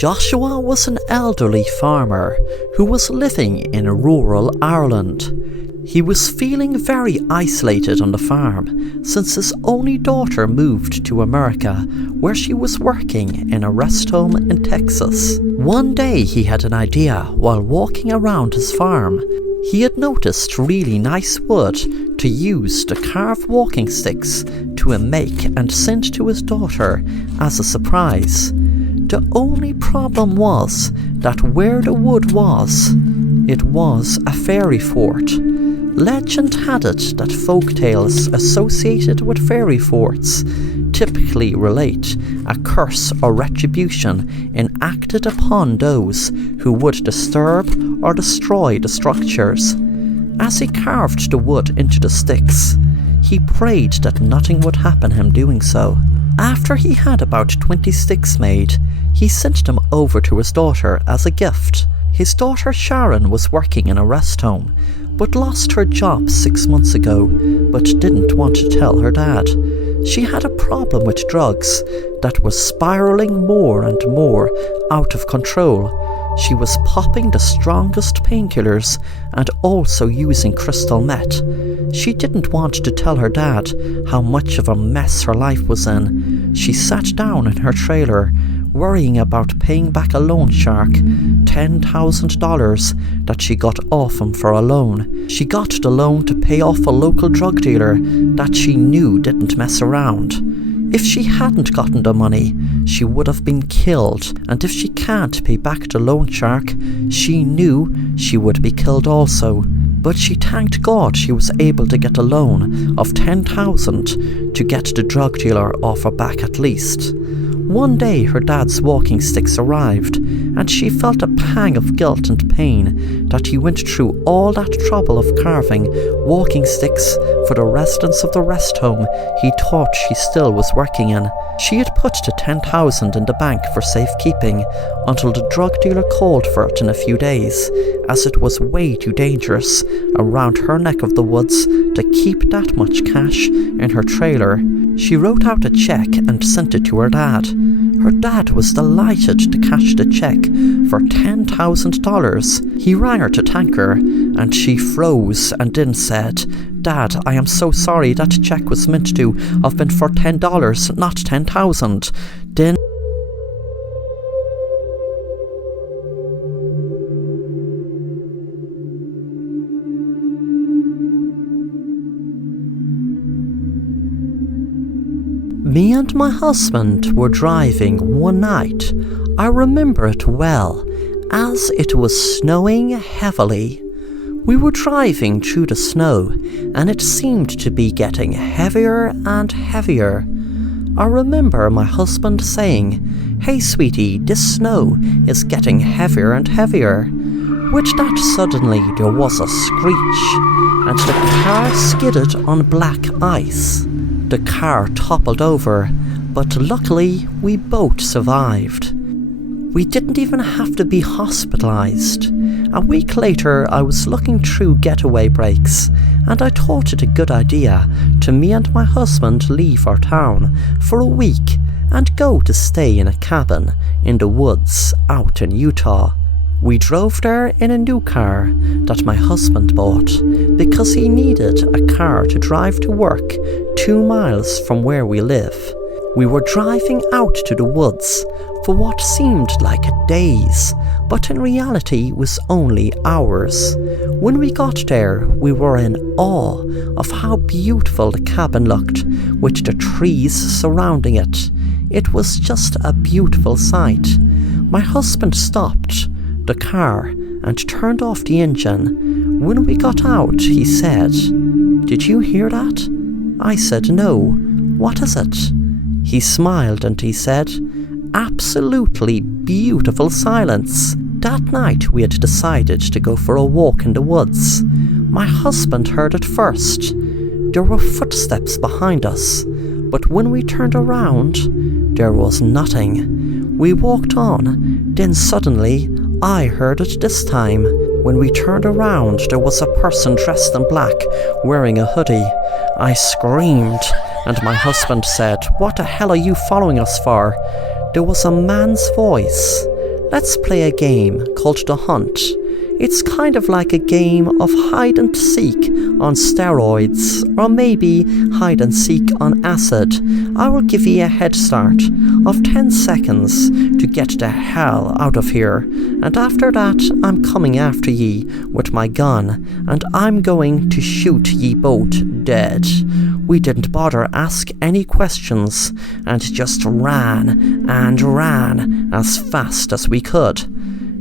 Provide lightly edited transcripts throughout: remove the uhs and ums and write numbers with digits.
Joshua was an elderly farmer who was living in rural Ireland. He was feeling very isolated on the farm since his only daughter moved to America, where she was working in a rest home in Texas. One day he had an idea while walking around his farm. He had noticed really nice wood to use to carve walking sticks to make and send to his daughter as a surprise. The only problem was that where the wood was, it was a fairy fort. Legend had it that folk tales associated with fairy forts typically relate a curse or retribution enacted upon those who would disturb or destroy the structures. As he carved the wood into the sticks, he prayed that nothing would happen him doing so. After he had about 20 sticks made, he sent them over to his daughter as a gift. His daughter Sharon was working in a rest home, but lost her job 6 months ago, but didn't want to tell her dad. She had a problem with drugs that was spiraling more and more out of control. She was popping the strongest painkillers and also using crystal meth. She didn't want to tell her dad how much of a mess her life was in. She sat down in her trailer, worrying about paying back a loan shark $10,000 that she got off him for a loan. She got the loan to pay off a local drug dealer that she knew didn't mess around. If she hadn't gotten the money, she would have been killed, and if she can't pay back the loan shark, she knew she would be killed also. But she thanked God she was able to get a loan of $10,000 to get the drug dealer off her back at least. One day her dad's walking sticks arrived, and she felt a pang of guilt and pain that he went through all that trouble of carving walking sticks for the residents of the rest home he thought she still was working in. She had put the $10,000 in the bank for safekeeping until the drug dealer called for it in a few days, as it was way too dangerous around her neck of the woods to keep that much cash in her trailer. She wrote out a check and sent it to her dad. Her dad was delighted to cash the check for $10,000. He rang her to thank her, and she froze and then said, "Dad, I am so sorry, that check was meant to have been for $10, not $10,000. Then me and my husband were driving one night. I remember it well, as it was snowing heavily. We were driving through the snow, and it seemed to be getting heavier and heavier. I remember my husband saying, "Hey sweetie, this snow is getting heavier and heavier." With that suddenly there was a screech, and the car skidded on black ice. The car toppled over, but luckily we both survived. We didn't even have to be hospitalized. A week later I was looking through getaway breaks, and I thought it a good idea to me and my husband leave our town for a week and go to stay in a cabin in the woods out in Utah. We drove there in a new car that my husband bought because he needed a car to drive to work 2 miles from where we live. We were driving out to the woods for what seemed like days, but in reality was only hours. When we got there, we were in awe of how beautiful the cabin looked, with the trees surrounding it. It was just a beautiful sight. My husband stopped the car and turned off the engine. When we got out, he said, "Did you hear that?" I said, "No. What is it?" He smiled and he said, "Absolutely beautiful silence." That night we had decided to go for a walk in the woods. My husband heard it first. There were footsteps behind us, but when we turned around, there was nothing. We walked on, then suddenly I heard it this time. When we turned around, there was a person dressed in black, wearing a hoodie. I screamed, and my husband said, "What the hell are you following us for?" There was a man's voice. let's play a game called The Hunt. It's kind of like a game of hide and seek on steroids, or maybe hide and seek on acid. I will give you a head start of 10 seconds to get the hell out of here, and after that I'm coming after ye with my gun, and I'm going to shoot ye both dead. We didn't bother ask any questions, and just ran and ran as fast as we could.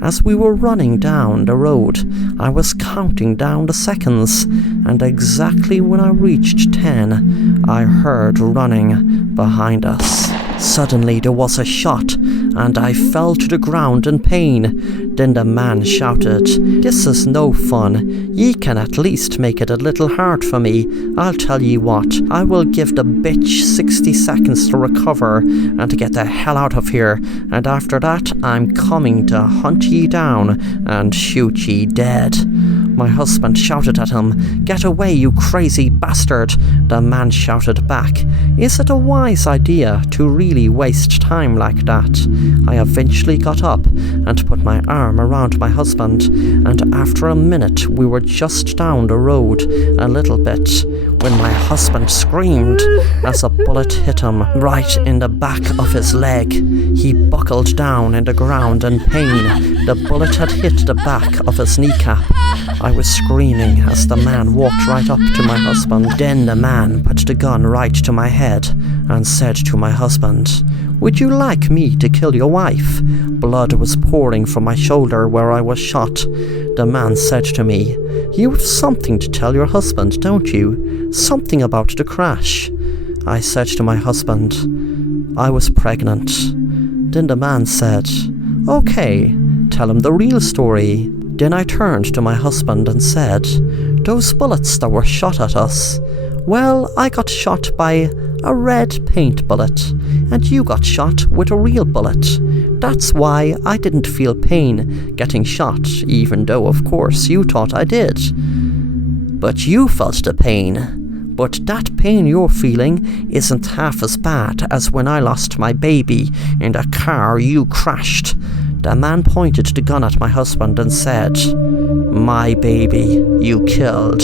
As we were running down the road, I was counting down the seconds, and exactly when I reached 10, I heard running behind us. Suddenly there was a shot, and I fell to the ground in pain. Then the man shouted, "This is no fun. Ye can at least make it a little hard for me. I'll tell ye what, I will give the bitch 60 seconds to recover and to get the hell out of here, and after that I'm coming to hunt ye down and shoot ye dead." My husband shouted at him, "Get away, you crazy bastard!" The man shouted back, "Is it a wise idea to really waste time like that?" I eventually got up and put my arm around my husband, and after a minute we were just down the road a little bit when my husband screamed as a bullet hit him right in the back of his leg. He buckled down in the ground in pain. The bullet had hit the back of his kneecap. I was screaming as the man walked right up to my husband. Then the man put the gun right to my head and said to my husband, "Would you like me to kill your wife?" Blood was pouring from my shoulder where I was shot. The man said to me, "You have something to tell your husband, don't you? Something about the crash." I said to my husband, "I was pregnant." Then the man said, "Okay, tell him the real story." Then I turned to my husband and said, "Those bullets that were shot at us, well, I got shot by a red paint bullet, and you got shot with a real bullet. That's why I didn't feel pain getting shot, even though of course you thought I did. But you felt the pain. But that pain you're feeling isn't half as bad as when I lost my baby in the car you crashed." The man pointed the gun at my husband and said, "My baby you killed,"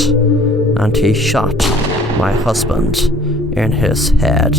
and he shot my husband in his head.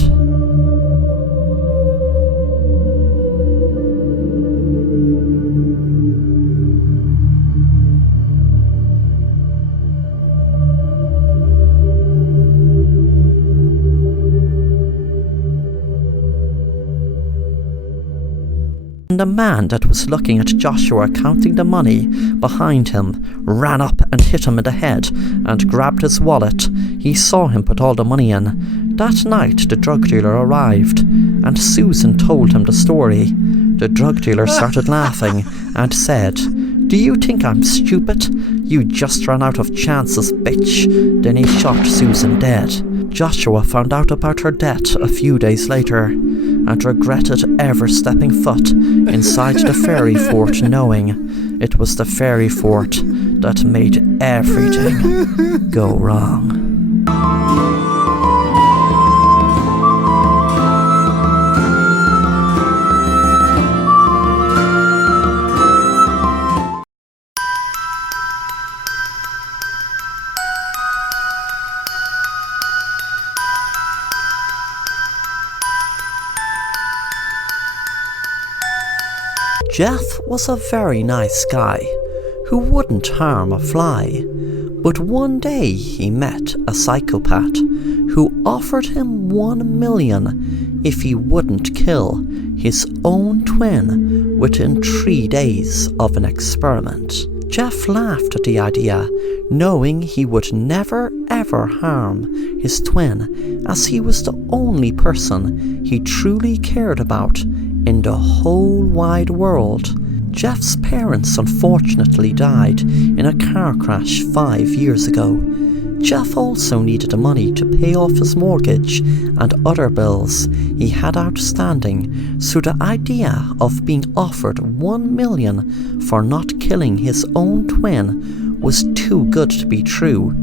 The man that was looking at Joshua counting the money behind him ran up and hit him in the head and grabbed his wallet. He saw him put all the money in. That night the drug dealer arrived, and Susan told him the story. The drug dealer started laughing and said, "Do you think I'm stupid? You just ran out of chances, bitch." Then he shot Susan dead. Joshua found out about her death a few days later and regretted ever stepping foot inside the fairy fort, knowing it was the fairy fort that made everything go wrong. Jeff was a very nice guy who wouldn't harm a fly, but one day he met a psychopath who offered him 1 million if he wouldn't kill his own twin within 3 days of an experiment. Jeff laughed at the idea, knowing he would never ever harm his twin, as he was the only person he truly cared about in the whole wide world. Jeff's parents unfortunately died in a car crash 5 years ago. Jeff also needed the money to pay off his mortgage and other bills he had outstanding, so the idea of being offered 1 million for not killing his own twin was too good to be true.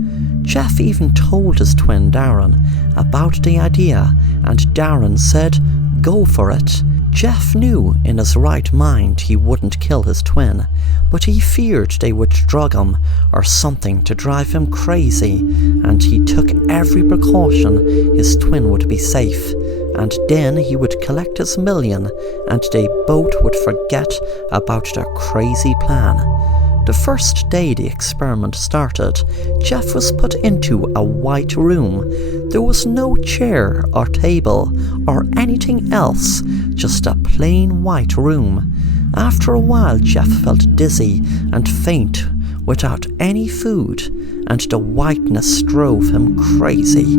Jeff even told his twin Darren about the idea, and Darren said, "Go for it." Jeff knew in his right mind he wouldn't kill his twin, but he feared they would drug him or something to drive him crazy, and he took every precaution his twin would be safe, and then he would collect his million and they both would forget about their crazy plan. The first day the experiment started, Jeff was put into a white room. There was no chair or table or anything else, just a plain white room. After a while, Jeff felt dizzy and faint without any food, and the whiteness drove him crazy.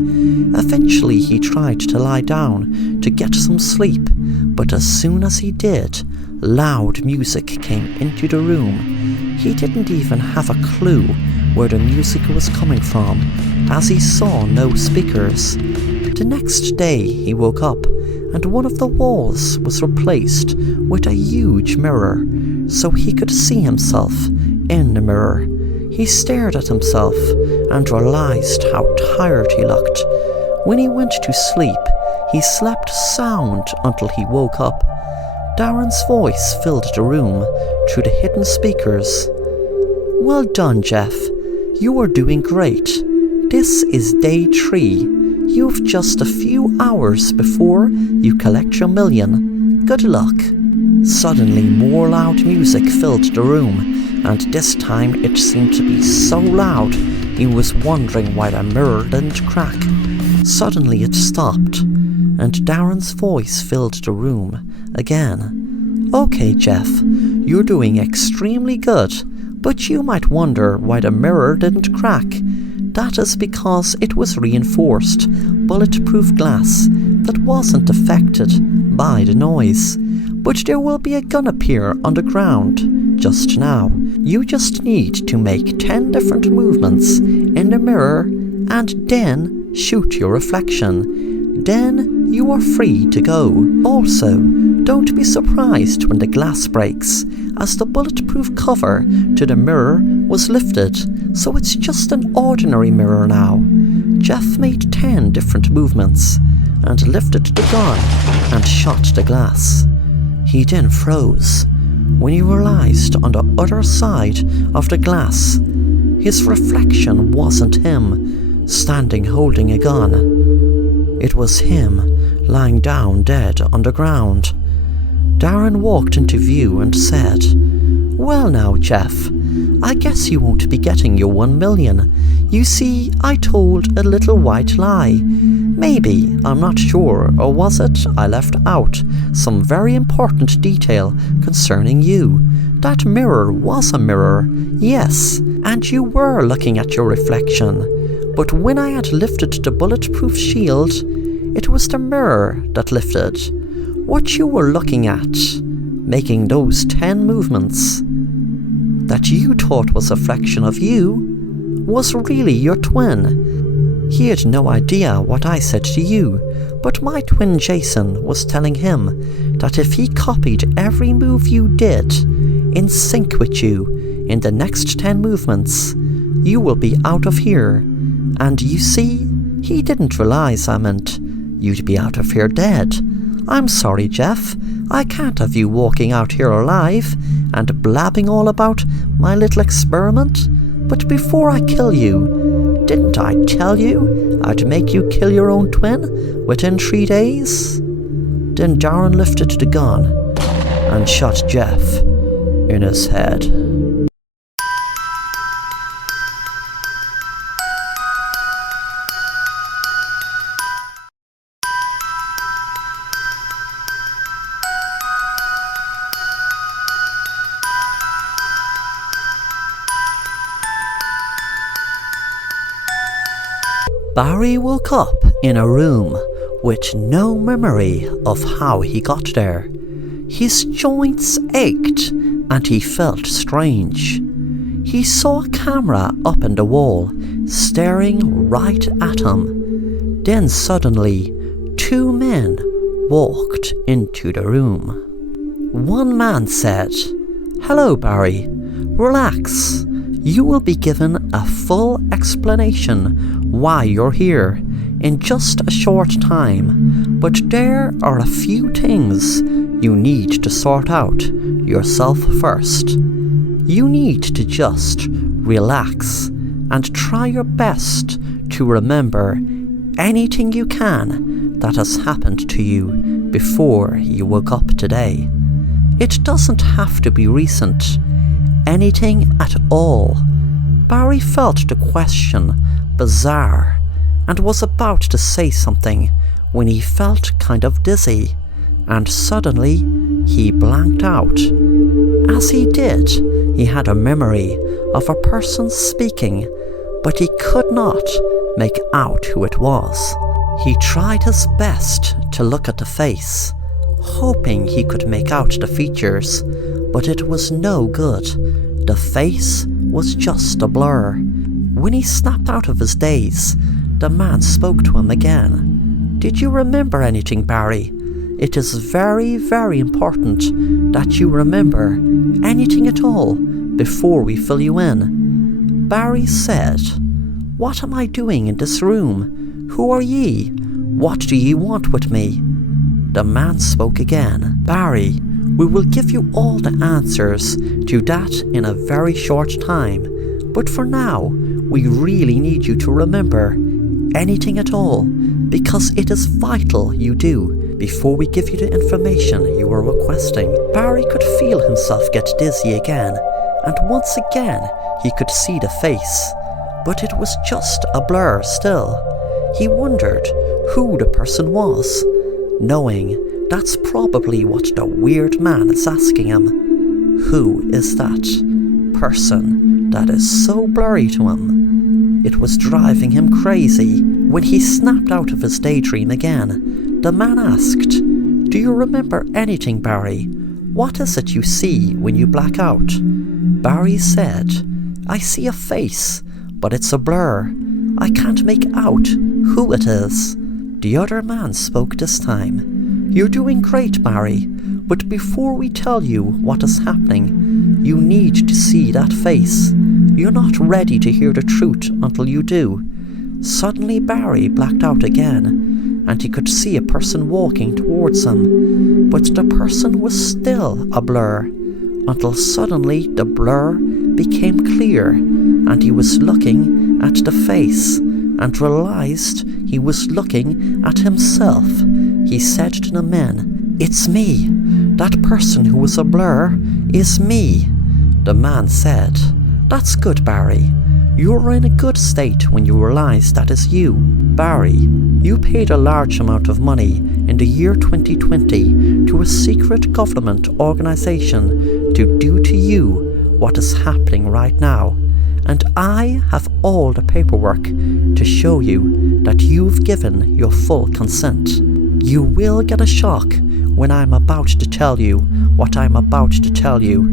Eventually he tried to lie down to get some sleep, but as soon as he did, loud music came into the room. He didn't even have a clue where the music was coming from, as he saw no speakers. The next day he woke up, and one of the walls was replaced with a huge mirror, so he could see himself in the mirror. He stared at himself and realized how tired he looked. When he went to sleep, he slept sound until he woke up. Darren's voice filled the room through the hidden speakers. "Well done, Jeff. You are doing great. This is day 3. You've just a few hours before you collect your million. Good luck." Suddenly more loud music filled the room, and this time it seemed to be so loud he was wondering why the mirror didn't crack. Suddenly it stopped, and Darren's voice filled the room again. "Okay, Jeff, you're doing extremely good, but you might wonder why the mirror didn't crack. That is because it was reinforced, bulletproof glass that wasn't affected by the noise. But there will be a gun appear on the ground just now. You just need to make 10 different movements in the mirror and then shoot your reflection. Then you are free to go. Also, don't be surprised when the glass breaks, as the bulletproof cover to the mirror was lifted, so it's just an ordinary mirror now." Jeff made 10 different movements and lifted the gun and shot the glass. He then froze when he realized on the other side of the glass, his reflection wasn't him standing holding a gun. It was him lying down dead on the ground. Darren walked into view and said, "Well now, Jeff, I guess you won't be getting your 1 million. You see, I told a little white lie. Maybe, I'm not sure, or was it I left out some very important detail concerning you? That mirror was a mirror, yes, and you were looking at your reflection. But when I had lifted the bulletproof shield, it was the mirror that lifted. What you were looking at, making those 10 movements, that you thought was a reflection of you, was really your twin. He had no idea what I said to you, but my twin Jason was telling him that if he copied every move you did in sync with you in the next 10 movements, you will be out of here. And you see, he didn't realize I meant you'd be out of here dead. I'm sorry, Jeff, I can't have you walking out here alive and blabbing all about my little experiment. But before I kill you, didn't I tell you I'd make you kill your own twin within 3 days?" Then Darren lifted the gun and shot Jeff in his head. Barry woke up in a room with no memory of how he got there. His joints ached and he felt strange. He saw a camera up in the wall, staring right at him. Then suddenly, 2 men walked into the room. One man said, "Hello, Barry. Relax. You will be given a full explanation why you're here in just a short time, but there are a few things you need to sort out yourself first. You need to just relax and try your best to remember anything you can that has happened to you before you woke up today. It doesn't have to be recent. Anything at all. Barry felt the question bizarre and was about to say something when he felt kind of dizzy, and suddenly he blanked out. As he did, he had a memory of a person speaking, but he could not make out who it was. He tried his best to look at the face, hoping he could make out the features, but it was no good. The face was just a blur. When he snapped out of his daze, the man spoke to him again. "Did you remember anything, Barry? It is very, very important that you remember anything at all before we fill you in." Barry said, "What am I doing in this room? Who are ye? What do ye want with me?" The man spoke again. "Barry, we will give you all the answers to that in a very short time, but for now, we really need you to remember anything at all, because it is vital you do before we give you the information you were requesting." Barry could feel himself get dizzy again, and once again he could see the face, but it was just a blur still. He wondered who the person was, knowing that's probably what the weird man is asking him. Who is that person that is so blurry to him? It was driving him crazy. When he snapped out of his daydream again, the man asked, "Do you remember anything, Barry? What is it you see when you black out?" Barry said, "I see a face, but it's a blur. I can't make out who it is." The other man spoke this time. "You're doing great, Barry, but before we tell you what is happening, you need to see that face. You're not ready to hear the truth until you do." Suddenly Barry blacked out again, and he could see a person walking towards him, but the person was still a blur, until suddenly the blur became clear, and he was looking at the face, and realized he was looking at himself. He said to the men, "It's me. That person who was a blur is me." The man said, "That's good, Barry. You're in a good state when you realize that is you. Barry, you paid a large amount of money in the year 2020 to a secret government organization to do to you what is happening right now. And I have all the paperwork to show you that you've given your full consent. You will get a shock when I'm about to tell you what I'm about to tell you,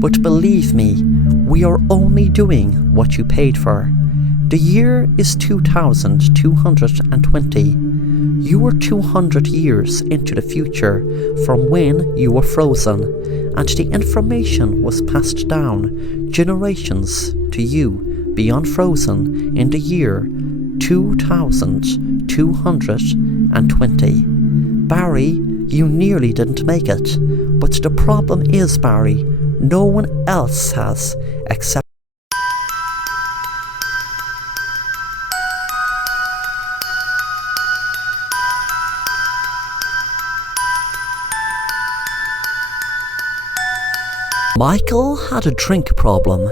but believe me, we are only doing what you paid for. The year is 2220. You were 200 years into the future from when you were frozen, and the information was passed down generations to you beyond frozen in the year 2220. Barry, you nearly didn't make it, but the problem is, Barry, no one else has except Michael had a drink problem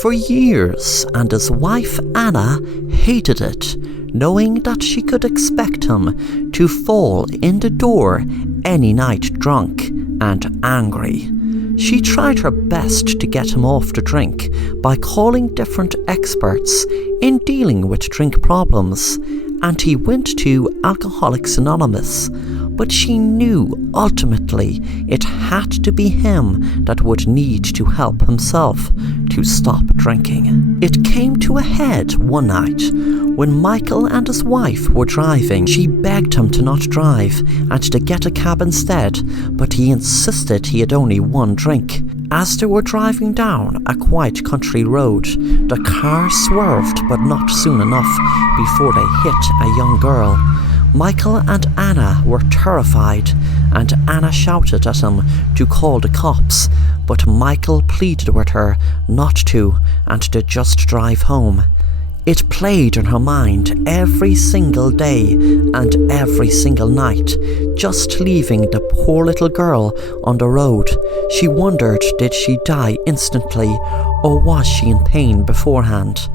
for years, and his wife Anna hated it, knowing that she could expect him to fall in the door any night drunk and angry. She tried her best to get him off the drink by calling different experts in dealing with drink problems, and he went to Alcoholics Anonymous, but she knew ultimately it had to be him that would need to help himself to stop drinking. It came to a head one night when Michael and his wife were driving. She begged him to not drive and to get a cab instead, but he insisted he had only one drink. As they were driving down a quiet country road, the car swerved, but not soon enough before they hit a young girl. Michael and Anna were terrified, and Anna shouted at him to call the cops, but Michael pleaded with her not to and to just drive home. It played in her mind every single day and every single night, just leaving the poor little girl on the road. She wondered, did she die instantly, or was she in pain beforehand?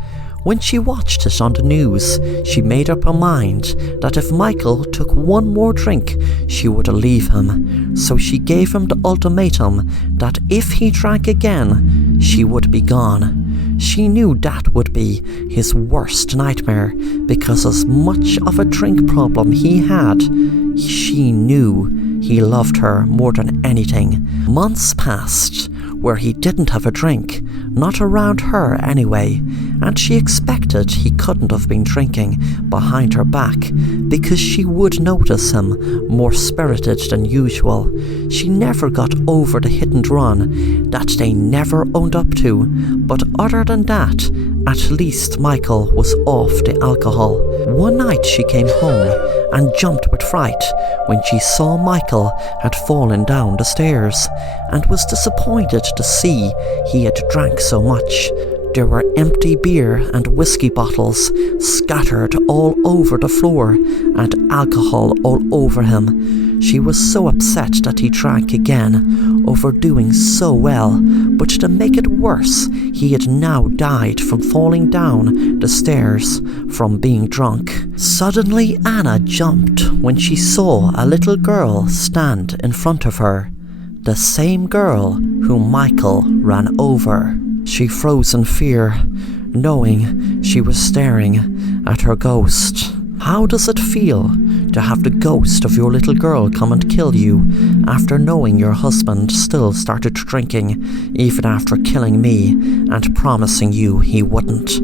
When she watched it on the news, she made up her mind that if Michael took one more drink, she would leave him. So she gave him the ultimatum that if he drank again, she would be gone. She knew that would be his worst nightmare, because as much of a drink problem he had, she knew he loved her more than anything. Months passed where he didn't have a drink, not around her anyway, and she expected he couldn't have been drinking behind her back, because she would notice him more spirited than usual. She never got over the hit and run that they never owned up to, but other than that, at least Michael was off the alcohol. One night she came home and jumped with fright when she saw Michael had fallen down the stairs, and was disappointed to see he had drank so much. There were empty beer and whiskey bottles scattered all over the floor, and alcohol all over him. She was so upset that he drank again, overdoing so well, but to make it worse, he had now died from falling down the stairs from being drunk. Suddenly Anna jumped when she saw a little girl stand in front of her, the same girl whom Michael ran over. She froze in fear, knowing she was staring at her ghost. How does it feel to have the ghost of your little girl come and kill you after knowing your husband still started drinking, even after killing me and promising you he wouldn't?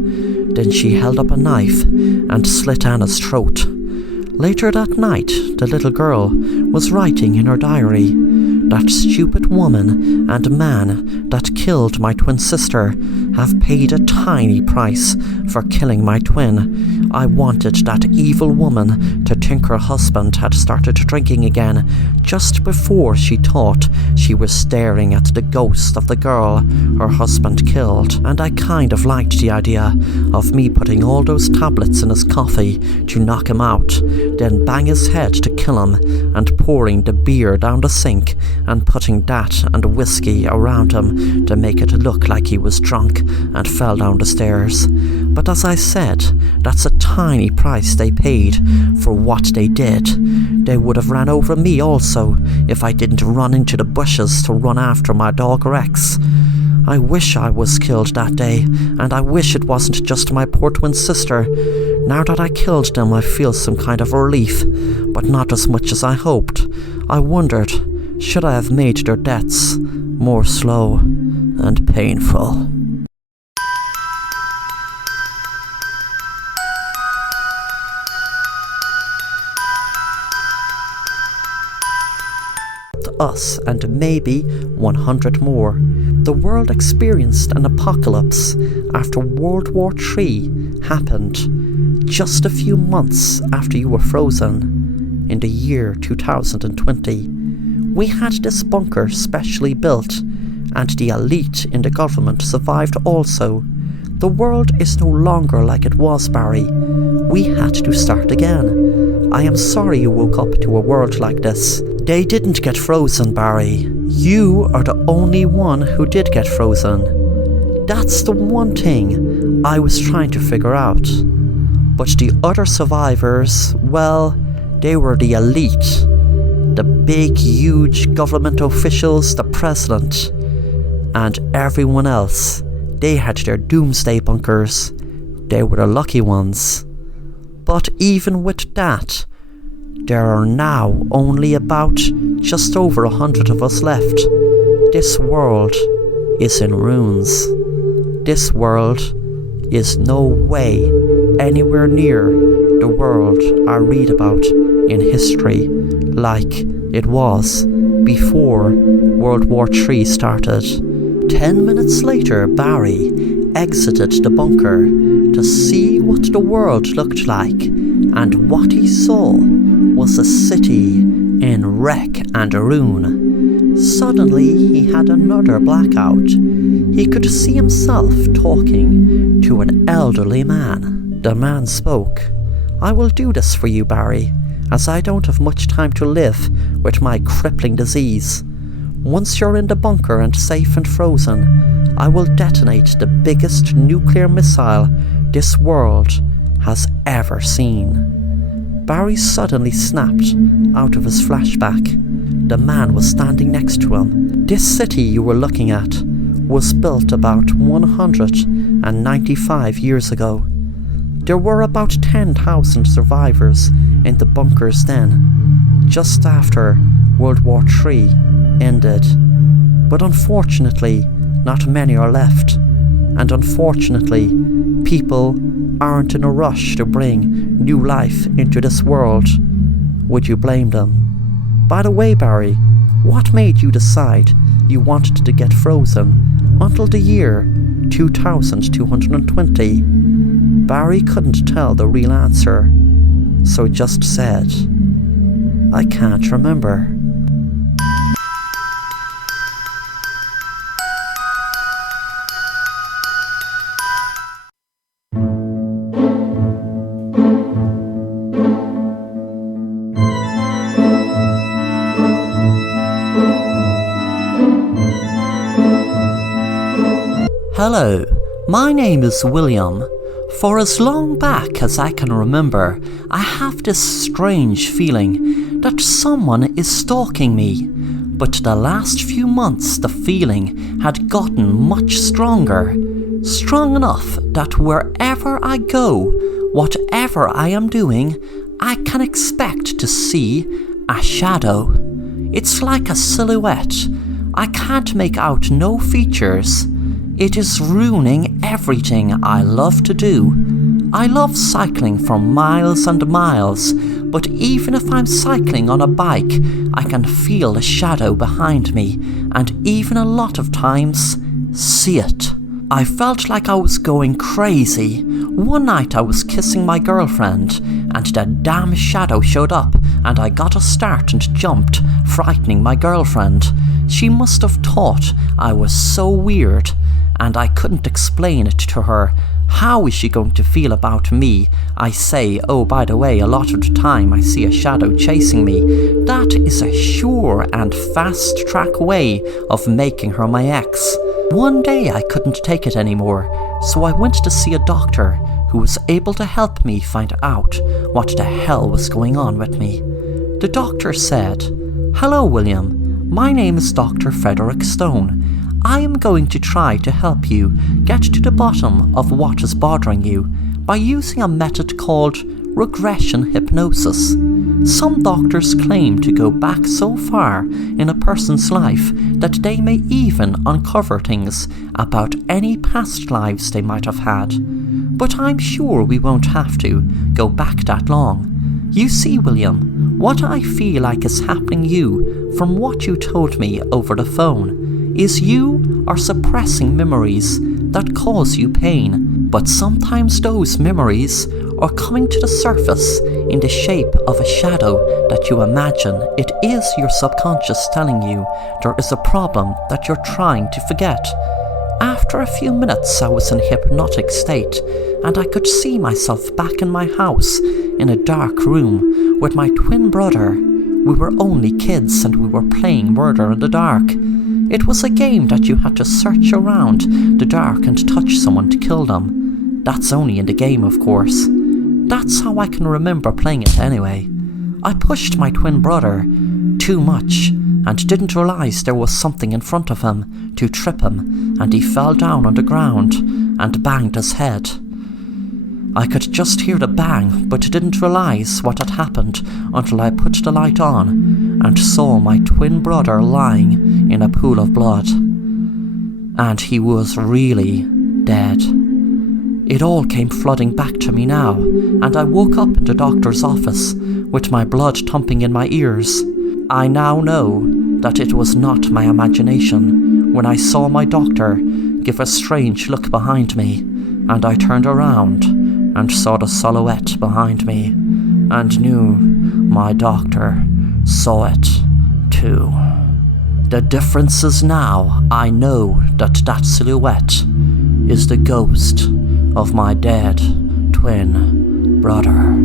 Then she held up a knife and slit Anna's throat. Later that night, the little girl was writing in her diary, "That stupid woman and man that killed my twin sister have paid a tiny price for killing my twin. I wanted that evil woman to think her husband had started drinking again just before she thought she was staring at the ghost of the girl her husband killed, and I kind of liked the idea of me putting all those tablets in his coffee to knock him out, then bang his head to kill him, and pouring the beer down the sink and putting that and whiskey around him to make it look like he was drunk and fell down the stairs. But as I said, that's a tiny price they paid for what they did. They would have ran over me also if I didn't run into the bushes to run after my dog Rex. I wish I was killed that day, and I wish it wasn't just my poor twin sister. Now that I killed them, I feel some kind of relief, but not as much as I hoped. I wondered, should I have made their deaths more slow and painful?" Us and maybe 100 more. The world experienced an apocalypse after World War III happened just a few months after you were frozen, in the year 2020. We had this bunker specially built, and the elite in the government survived also. The world is no longer like it was, Barry. We had to start again. I am sorry you woke up to a world like this. They didn't get frozen, Barry. You are the only one who did get frozen. That's the one thing I was trying to figure out. But the other survivors, well, they were the elite. The big, huge government officials, the president, and everyone else. They had their doomsday bunkers. They were the lucky ones. But even with that, there are now only about just over 100 of us left. This world is in ruins. This world is no way anywhere near the world I read about in history like it was before World War III started. 10 minutes later, Barry exited the bunker to see what the world looked like and what he saw was a city in wreck and ruin. Suddenly he had another blackout. He could see himself talking to an elderly man. The man spoke. "I will do this for you, Barry, as I don't have much time to live with my crippling disease. Once you're in the bunker and safe and frozen, I will detonate the biggest nuclear missile this world has ever seen." Barry suddenly snapped out of his flashback. The man was standing next to him. "This city you were looking at was built about 195 years ago. There were about 10,000 survivors in the bunkers then, just after World War III ended. But unfortunately, not many are left, and unfortunately, people aren't in a rush to bring new life into this world. Would you blame them? By the way, Barry, what made you decide you wanted to get frozen until the year 2220? Barry couldn't tell the real answer, so just said, "I can't remember." Hello, my name is William. For as long back as I can remember, I have this strange feeling that someone is stalking me. But the last few months the feeling had gotten much stronger. Strong enough that wherever I go, whatever I am doing, I can expect to see a shadow. It's like a silhouette. I can't make out no features. It is ruining everything I love to do. I love cycling for miles and miles, but even if I'm cycling on a bike, I can feel the shadow behind me, and even a lot of times, see it. I felt like I was going crazy. One night I was kissing my girlfriend, and the damn shadow showed up, and I got a start and jumped, frightening my girlfriend. She must have thought I was so weird, and I couldn't explain it to her. How is she going to feel about me? I say, "Oh, by the way, a lot of the time I see a shadow chasing me." That is a sure and fast-track way of making her my ex. One day I couldn't take it anymore, so I went to see a doctor who was able to help me find out what the hell was going on with me. The doctor said, "Hello, William. My name is Dr. Frederick Stone. I am going to try to help you get to the bottom of what is bothering you by using a method called regression hypnosis. Some doctors claim to go back so far in a person's life that they may even uncover things about any past lives they might have had. But I'm sure we won't have to go back that long. You see, William, what I feel like is happening you from what you told me over the phone is you are suppressing memories that cause you pain, but sometimes those memories are coming to the surface in the shape of a shadow that you imagine. It is your subconscious telling you there is a problem that you're trying to forget. After a few minutes I was in a hypnotic state, and I could see myself back in my house in a dark room with my twin brother. We were only kids and we were playing murder in the dark. It was a game that you had to search around the dark and touch someone to kill them. That's only in the game, of course. That's how I can remember playing it anyway. I pushed my twin brother too much and didn't realize there was something in front of him to trip him, and he fell down on the ground and banged his head. I could just hear the bang, but didn't realize what had happened until I put the light on and saw my twin brother lying in a pool of blood. And he was really dead. It all came flooding back to me now, and I woke up in the doctor's office with my blood thumping in my ears. I now know that it was not my imagination when I saw my doctor give a strange look behind me, and I turned around and saw the silhouette behind me. and knew my doctor saw it too. The difference is now I know that silhouette is the ghost of my dead twin brother.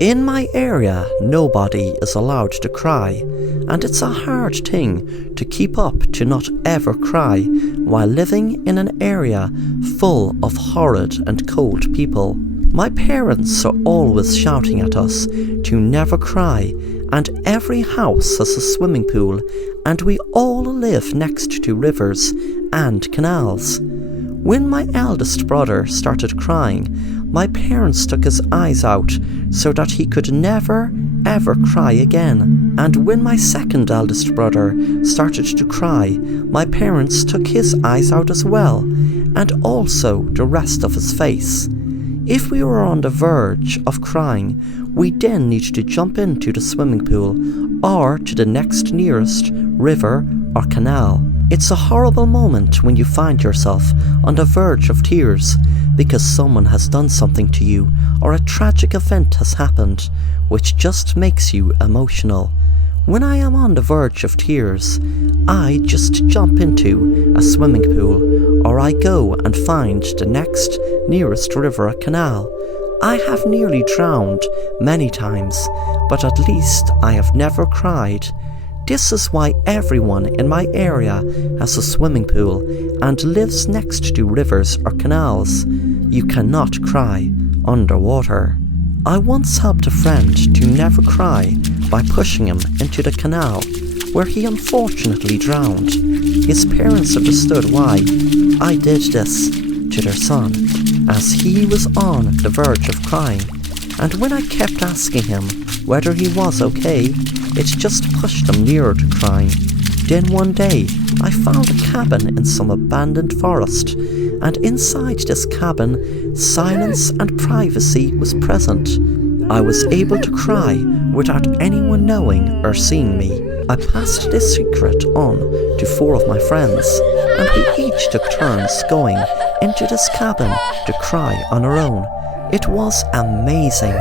In my area, nobody is allowed to cry, and it's a hard thing to keep up to not ever cry while living in an area full of horrid and cold people. My parents are always shouting at us to never cry, and every house has a swimming pool, and we all live next to rivers and canals. When my eldest brother started crying, my parents took his eyes out so that he could never ever cry again. And when my second eldest brother started to cry, my parents took his eyes out as well, and also the rest of his face. If we were on the verge of crying, we then need to jump into the swimming pool or to the next nearest river or canal. It's a horrible moment when you find yourself on the verge of tears because someone has done something to you or a tragic event has happened, which just makes you emotional. When I am on the verge of tears, I just jump into a swimming pool or I go and find the next nearest river or canal. I have nearly drowned many times, but at least I have never cried. This is why everyone in my area has a swimming pool and lives next to rivers or canals. You cannot cry underwater. I once helped a friend to never cry by pushing him into the canal, where he unfortunately drowned. His parents understood why I did this to their son, as he was on the verge of crying, and when I kept asking him whether he was okay, it just pushed him nearer to crying. Then one day, I found a cabin in some abandoned forest, and inside this cabin, silence and privacy was present. I was able to cry without anyone knowing or seeing me. I passed this secret on to 4 of my friends, and we each took turns going into this cabin to cry on our own. It was amazing.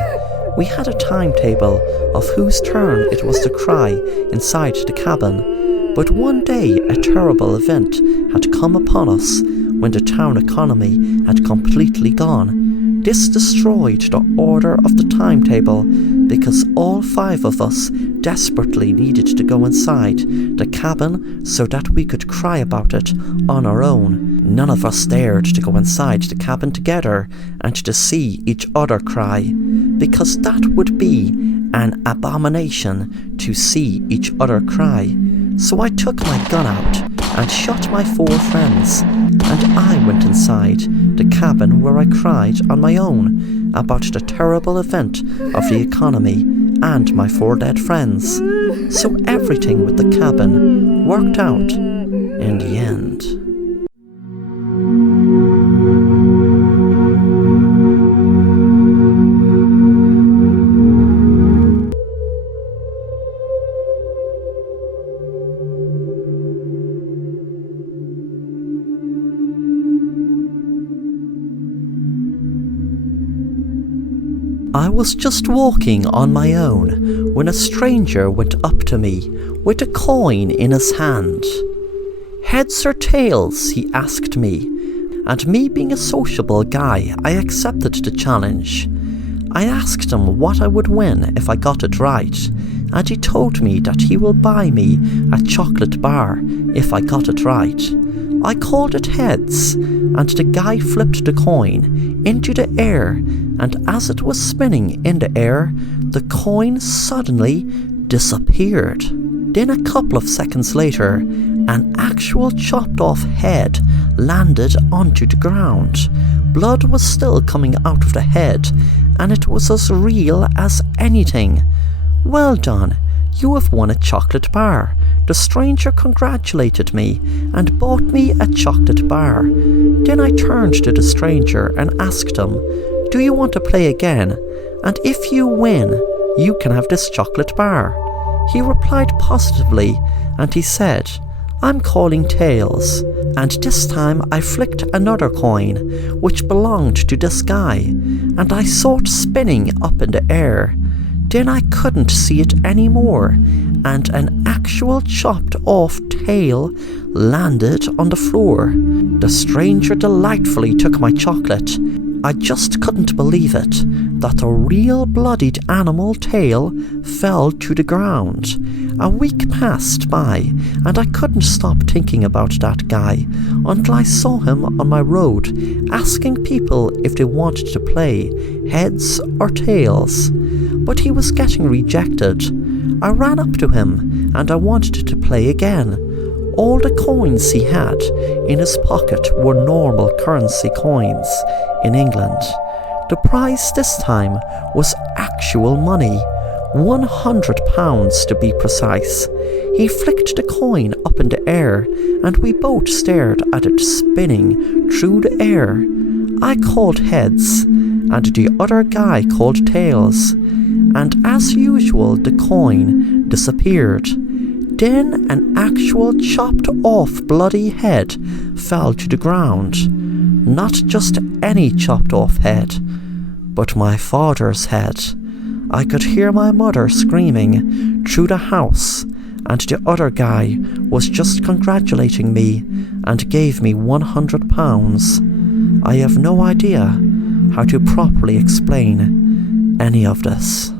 We had a timetable of whose turn it was to cry inside the cabin, but one day a terrible event had come upon us when the town economy had completely gone. This destroyed the order of the timetable because all 5 of us desperately needed to go inside the cabin so that we could cry about it on our own. None of us dared to go inside the cabin together and to see each other cry, because that would be an abomination to see each other cry. So I took my gun out and shot my 4 friends, and I went inside the cabin where I cried on my own about the terrible event of the economy and my 4 dead friends. So everything with the cabin worked out in the end. I was just walking on my own when a stranger went up to me with a coin in his hand. "Heads or tails?" he asked me, and me being a sociable guy, I accepted the challenge. I asked him what I would win if I got it right, and he told me that he will buy me a chocolate bar if I got it right. I called it heads, and the guy flipped the coin into the air, and as it was spinning in the air, the coin suddenly disappeared. Then a couple of seconds later, an actual chopped off head landed onto the ground. Blood was still coming out of the head, and it was as real as anything. "Well done, you have won a chocolate bar," The stranger congratulated me and bought me a chocolate bar. Then I turned to the stranger and asked him, "Do you want to play again? And if you win, you can have this chocolate bar." He replied positively, and he said, "I'm calling tails." And this time I flicked another coin, which belonged to this guy, and I saw it spinning up in the air. Then I couldn't see it anymore, and an actual chopped off tail landed on the floor. The stranger delightfully took my chocolate. I just couldn't believe it, that a real bloodied animal tail fell to the ground. A week passed by, and I couldn't stop thinking about that guy until I saw him on my road, asking people if they wanted to play heads or tails. But he was getting rejected. I ran up to him, and I wanted to play again. All the coins he had in his pocket were normal currency coins in England. The prize this time was actual money, £100 to be precise. He flicked the coin up in the air, and we both stared at it spinning through the air. I called heads, and the other guy called tails, and as usual the coin disappeared. Then an actual chopped off bloody head fell to the ground. Not just any chopped off head, but my father's head. I could hear my mother screaming through the house, and the other guy was just congratulating me and gave me £100. I have no idea how to properly explain any of this.